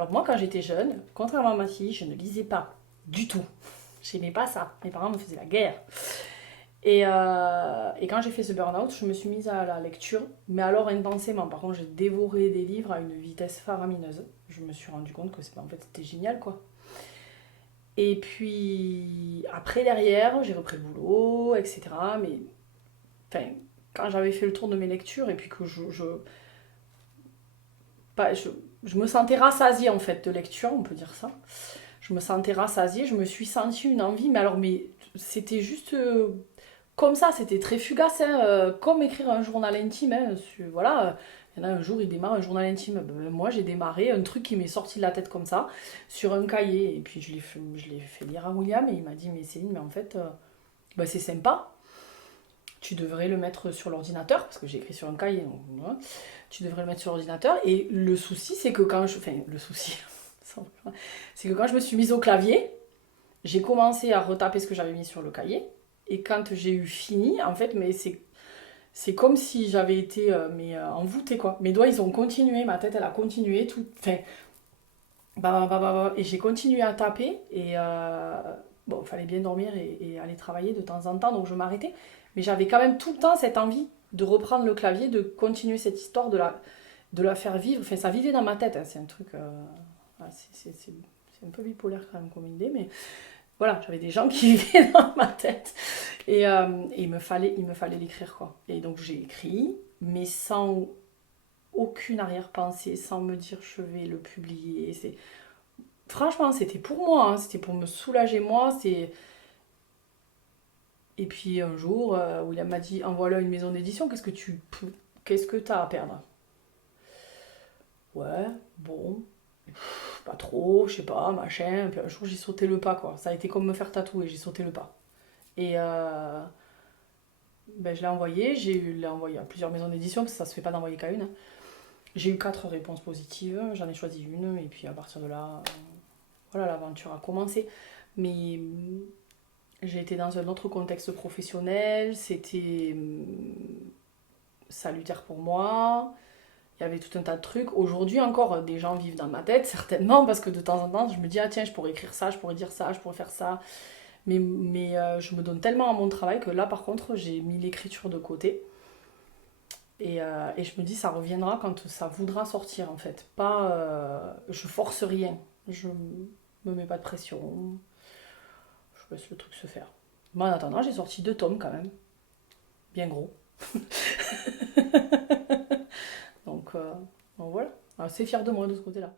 Alors moi, quand j'étais jeune, contrairement à ma fille, je ne lisais pas du tout. J'aimais pas ça. Mes parents me faisaient la guerre. Et quand j'ai fait ce burn-out, je me suis mise à la lecture, mais alors intensément. Par contre, j'ai dévoré des livres à une vitesse faramineuse. Je me suis rendu compte que en fait, c'était génial, quoi. Et puis, après, derrière, j'ai repris le boulot, etc. Mais, enfin, quand j'avais fait le tour de mes lectures, et puis que pas, je me sentais rassasiée, en fait, de lecture, on peut dire ça. Je me sentais rassasiée, je me suis sentie une envie, mais c'était juste comme ça, c'était très fugace, hein, comme écrire un journal intime. Hein, voilà, il y en a un jour, il démarre un journal intime. Ben, moi, j'ai démarré un truc qui m'est sorti de la tête comme ça, sur un cahier. Et puis, je l'ai fait lire à William et il m'a dit, mais Céline, mais en fait, bah, c'est sympa. Tu devrais le mettre sur l'ordinateur, parce que j'ai écrit sur un cahier. Donc, voilà. Tu devrais le mettre sur l'ordinateur. Et le souci, c'est que quand je... Enfin, le souci, c'est que quand je me suis mise au clavier, j'ai commencé à retaper ce que j'avais mis sur le cahier. Et quand j'ai eu fini, en fait, mais c'est comme si j'avais été envoûtée, quoi. Mes doigts, ils ont continué, ma tête, elle a continué, tout. Enfin, et j'ai continué à taper. Et bon, il fallait bien dormir et aller travailler de temps en temps, donc je m'arrêtais. Mais j'avais quand même tout le temps cette envie de reprendre le clavier, de continuer cette histoire, de la faire vivre. Enfin, ça vivait dans ma tête, hein. C'est un truc. C'est un peu bipolaire quand même comme idée, mais voilà, j'avais des gens qui vivaient dans ma tête. Et il me fallait l'écrire, quoi. Et donc j'ai écrit, mais sans aucune arrière-pensée, sans me dire je vais le publier. Franchement, c'était pour moi, hein, c'était pour me soulager moi. Et puis un jour, William m'a dit, envoie-le à une maison d'édition, qu'est-ce que t'as à perdre? Ouais, bon, pas trop, je sais pas, machin. Puis un jour, j'ai sauté le pas, quoi. Ça a été comme me faire tatouer, j'ai sauté le pas. Et ben, je l'ai envoyé à plusieurs maisons d'édition, parce que ça se fait pas d'envoyer qu'à une, hein. J'ai eu 4 réponses positives, j'en ai choisi une, et puis à partir de là, voilà, l'aventure a commencé. Mais j'ai été dans un autre contexte professionnel, c'était salutaire pour moi, il y avait tout un tas de trucs. Aujourd'hui encore, des gens vivent dans ma tête, certainement, parce que de temps en temps, je me dis, ah tiens, je pourrais écrire ça, je pourrais dire ça, je pourrais faire ça. Mais je me donne tellement à mon travail que là, par contre, j'ai mis l'écriture de côté. Et je me dis, ça reviendra quand ça voudra sortir, en fait. Pas, je force rien. Je me mets pas de pression. Je laisse le truc se faire. Mais en attendant, j'ai sorti 2 tomes quand même. Bien gros. Donc, donc voilà. Alors, c'est fier de moi de ce côté-là.